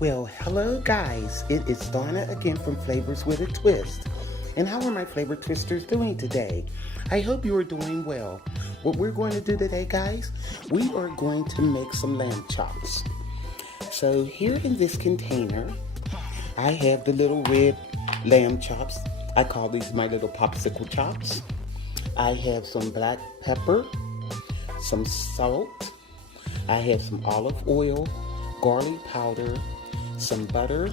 Well, hello guys, it is Donna again from Flavors with a Twist. And how are my flavor twisters doing today? I hope you are doing well. What we're going to do today, guys, we are going to make some lamb chops. So here in this container, I have the little red lamb chops. I call these my little popsicle chops. I have some black pepper, some salt. I have some olive oil, garlic powder, some butter,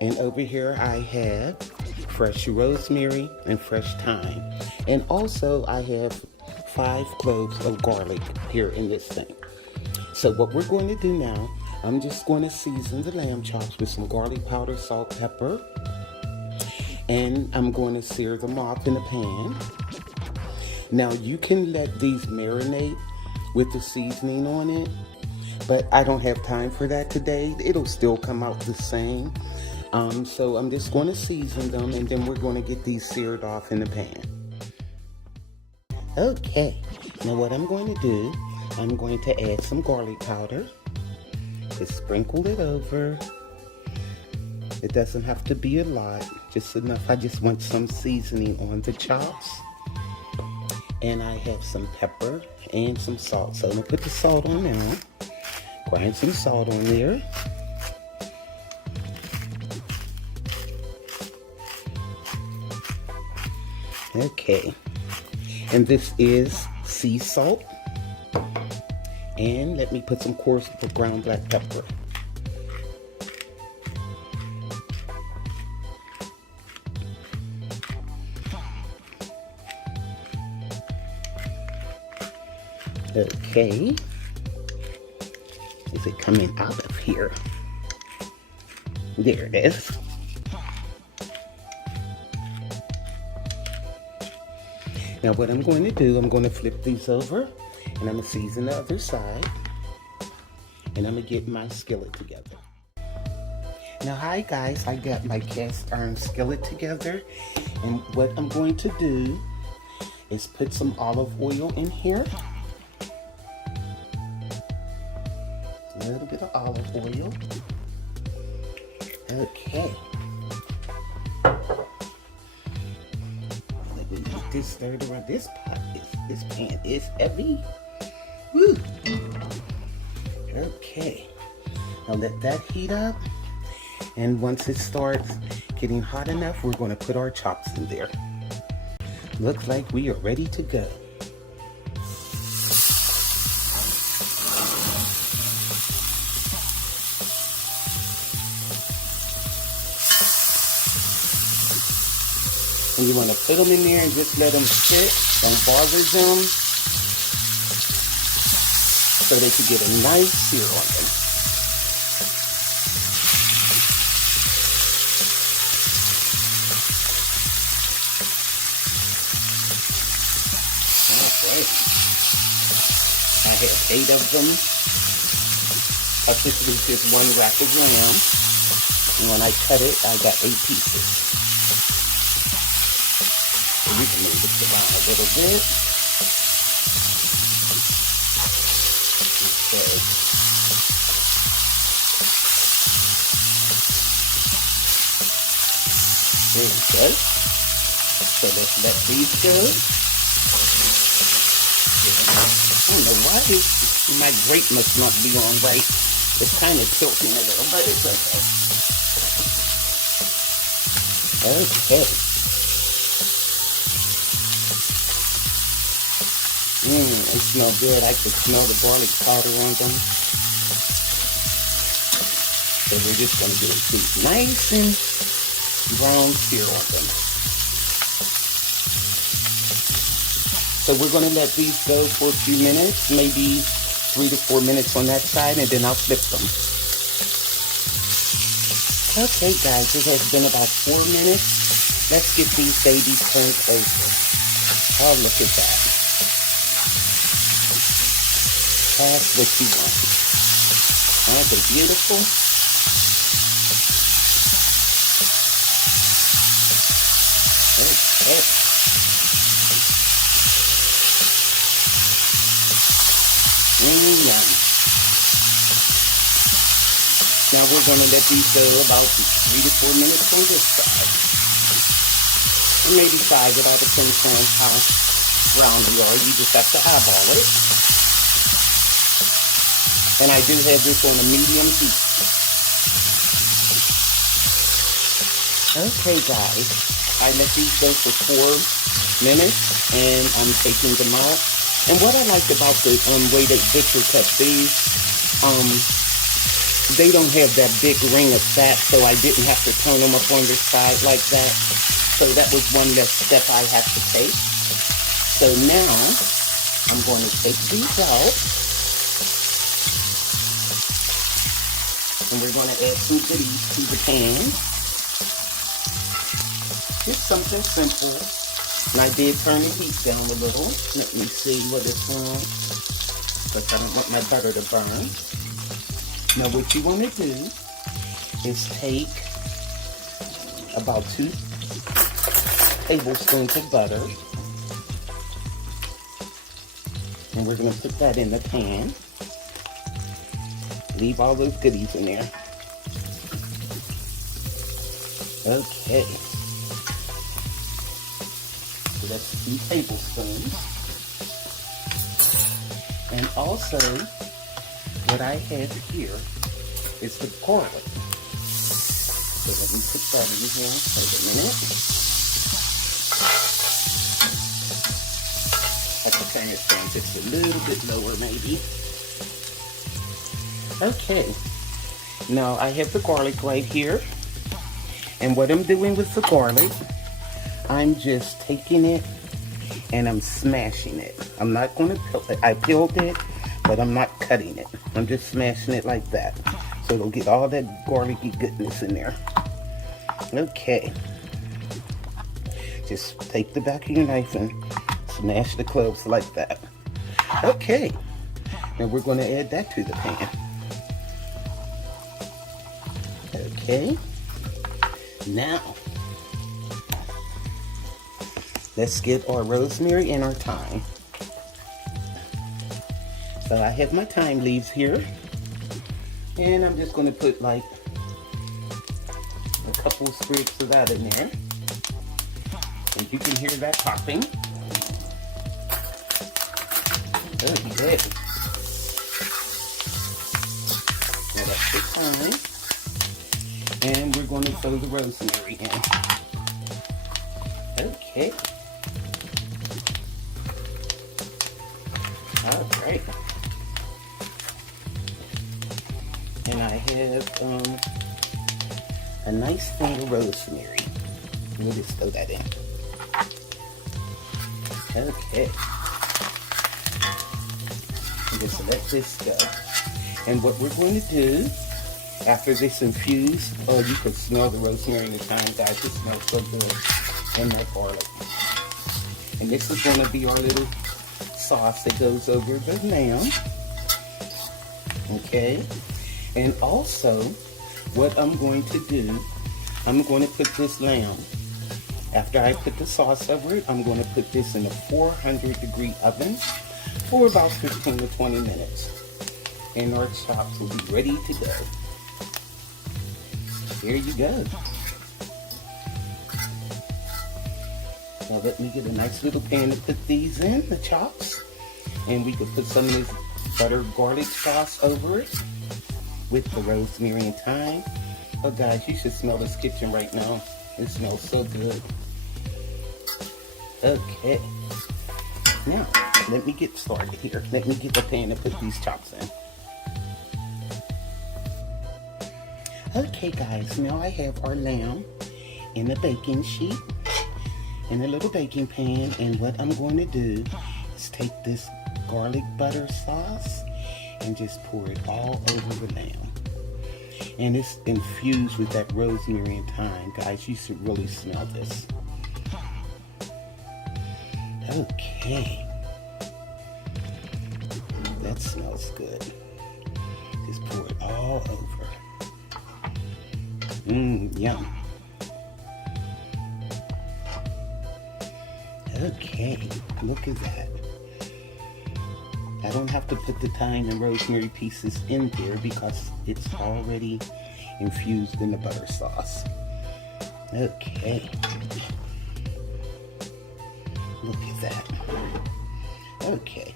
and over here I have fresh rosemary and fresh thyme. And also I have 5 cloves of garlic here in this thing. So what we're going to do now, I'm just going to season the lamb chops with some garlic powder, salt, pepper, and I'm going to sear them off in a pan. Now you can let these marinate with the seasoning on it, but I don't have time for that today. It'll still come out the same. So I'm just going to season them, and then we're going to get these seared off in the pan. Okay, now what I'm going to do, I'm going to add some garlic powder. Just sprinkle it over. It doesn't have to be a lot, just enough. I just want some seasoning on the chops. And I have some pepper and some salt. So I'm going to put the salt on now. Grind some salt on there. Okay. And this is sea salt. And let me put some coarse ground black pepper. Okay. Is it coming out of here? There it is. Now what I'm going to do, I'm going to flip these over and I'm going to season the other side. And I'm going to get my skillet together. Now hi guys, I got my cast iron skillet together. And what I'm going to do is put some olive oil in here. A little bit of olive oil. Okay. Let me get this stirred around. This pan is heavy. Woo. Okay. Now let that heat up. And once it starts getting hot enough, we're going to put our chops in there. Looks like we are ready to go. And you want to put them in there and just let them sit. Don't bother them. So they can get a nice sear on them. Okay. I have 8 of them. This was just 1 rack of lamb. And when I cut it, I got 8 pieces. We can move this around a little bit. Okay. There we go. So let's let these go. I don't know why my grate must not be on right. It's kind of tilting a little, but it's okay. Okay. It smells good. I can smell the garlic powder on them. So we're just going to get it nice and brown sear on them. So we're going to let these go for a few minutes, maybe 3 to 4 minutes on that side, and then I'll flip them. Okay guys, it has been about 4 minutes. Let's get these babies turned over. Oh, look at that. That's what you want. Aren't they beautiful? Okay. Yum. Now we're going to let these go about 3 to 4 minutes on this side. Or maybe 5, it all depends on how brown you are. You just have to eyeball it. And I do have this on a medium heat. Okay guys, I let these go for 4 minutes and I'm taking them out. And what I like about the way that Butcher cut these, they don't have that big ring of fat, so I didn't have to turn them up on the side like that. So that was one less step I had to take. So now I'm going to take these out. And we're going to add some goodies to the pan. Just something simple. And I did turn the heat down a little. Let me see what it's on. Because I don't want my butter to burn. Now what you want to do is take about 2 tablespoons of butter. And we're going to put that in the pan. Leave all those goodies in there. Okay. So that's 2 tablespoons. And also, what I have here is the garlic. So let me put that in here for a minute. I can turn this down just a little bit lower maybe. Okay, now I have the garlic right here, and what I'm doing with the garlic, I'm just taking it and I'm smashing it. I'm not going to peel it. I peeled it, but I'm not cutting it. I'm just smashing it like that, so it'll get all that garlicky goodness in there. Okay, just take the back of your knife and smash the cloves like that. Okay, now we're going to add that to the pan. Okay, now let's get our rosemary and our thyme. So I have my thyme leaves here, and I'm just going to put like a couple sprigs of that in there, and you can hear that popping. Okay, now that's the thyme. And we're going to throw the rosemary in. Okay. Alright. And I have a nice thing of rosemary. We'll just throw that in. Okay. And just let this go. And what we're going to do, after this infused, oh, you could smell the rosemary and the thyme, guys. It smells so good. And that garlic. And this is going to be our little sauce that goes over the lamb. Okay. And also, what I'm going to do, I'm going to put this lamb, after I put the sauce over it, I'm going to put this in a 400-degree oven for about 15 to 20 minutes. And our chops will be ready to go. There you go. Now let me get a nice little pan to put these in, the chops. And we could put some of this butter garlic sauce over it with the rosemary and thyme. Oh guys, you should smell this kitchen right now. It smells so good. Okay. Now, let me get started here. Let me get the pan to put these chops in. Okay guys, now I have our lamb in a baking sheet, in a little baking pan, and what I'm going to do is take this garlic butter sauce and just pour it all over the lamb. And it's infused with that rosemary and thyme. Guys, you should really smell this. Okay. That smells good. Just pour it all over. Yum. Okay, look at that. I don't have to put the thyme and rosemary pieces in there because it's already infused in the butter sauce. Okay. Look at that. Okay.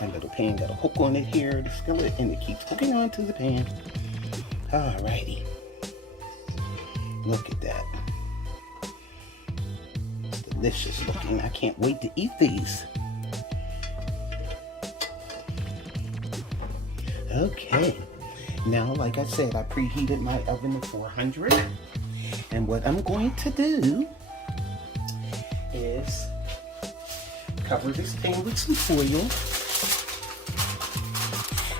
My little pan got a hook on it here, the skillet, and it keeps hooking onto the pan. Alrighty. Look at that. It's delicious looking. I can't wait to eat these. Okay. Now, like I said, I preheated my oven to 400. And what I'm going to do is cover this pan with some foil.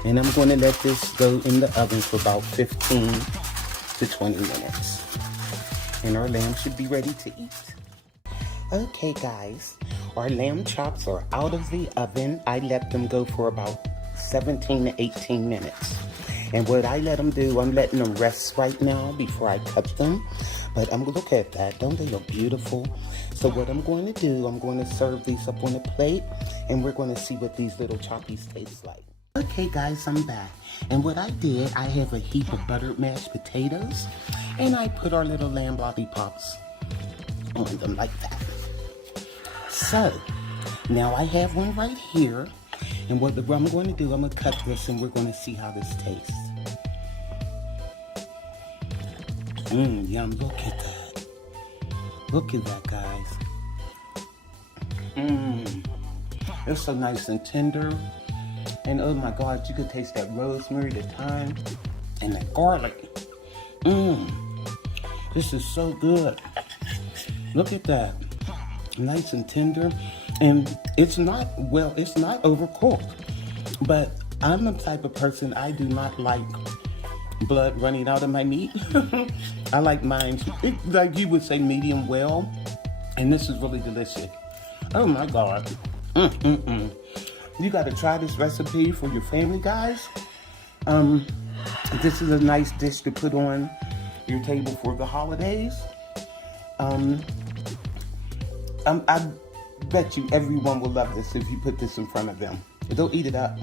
And I'm going to let this go in the oven for about 15 to 20 minutes. And our lamb should be ready to eat. Okay guys, our lamb chops are out of the oven. I let them go for about 17 to 18 minutes. And what I let them do, I'm letting them rest right now before I cut them. But look at that, don't they look beautiful? So what I'm going to do, I'm going to serve these up on a plate, and we're going to see what these little choppies taste like. Okay guys, I'm back. And what I did, I have a heap of buttered mashed potatoes, and I put our little lamb lollipops on them like that. So, now I have one right here, and what I'm going to do, I'm going to cut this and we're going to see how this tastes. Yum, look at that. Look at that, guys. It's so nice and tender. And oh my God, you could taste that rosemary, the thyme, and the garlic. This is so good. Look at that. Nice and tender. And it's not overcooked. But I'm the type of person, I do not like blood running out of my meat. I like mine, like you would say, medium well. And this is really delicious. Oh my God. You got to try this recipe for your family, guys. This is a nice dish to put on your table for the holidays. I bet you everyone will love this if you put this in front of them. They'll eat it up.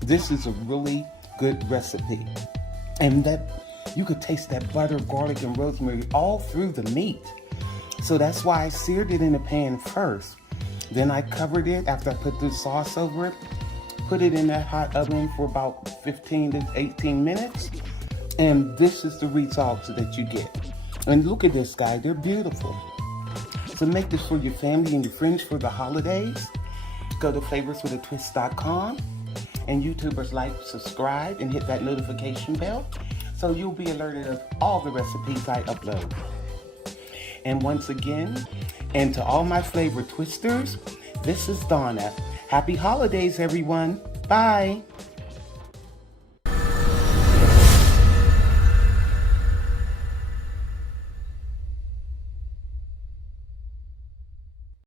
This is a really good recipe. And that you could taste that butter, garlic, and rosemary all through the meat. So that's why I seared it in the pan first. Then I covered it after I put the sauce over it, put it in that hot oven for about 15 to 18 minutes, and this is the results that you get. And look at this, guys, they're beautiful. So make this for your family and your friends for the holidays. Go to flavorswithatwist.com, and YouTubers like, subscribe, and hit that notification bell so you'll be alerted of all the recipes I upload. And once again, and to all my flavor twisters, this is Donna. Happy holidays, everyone. Bye.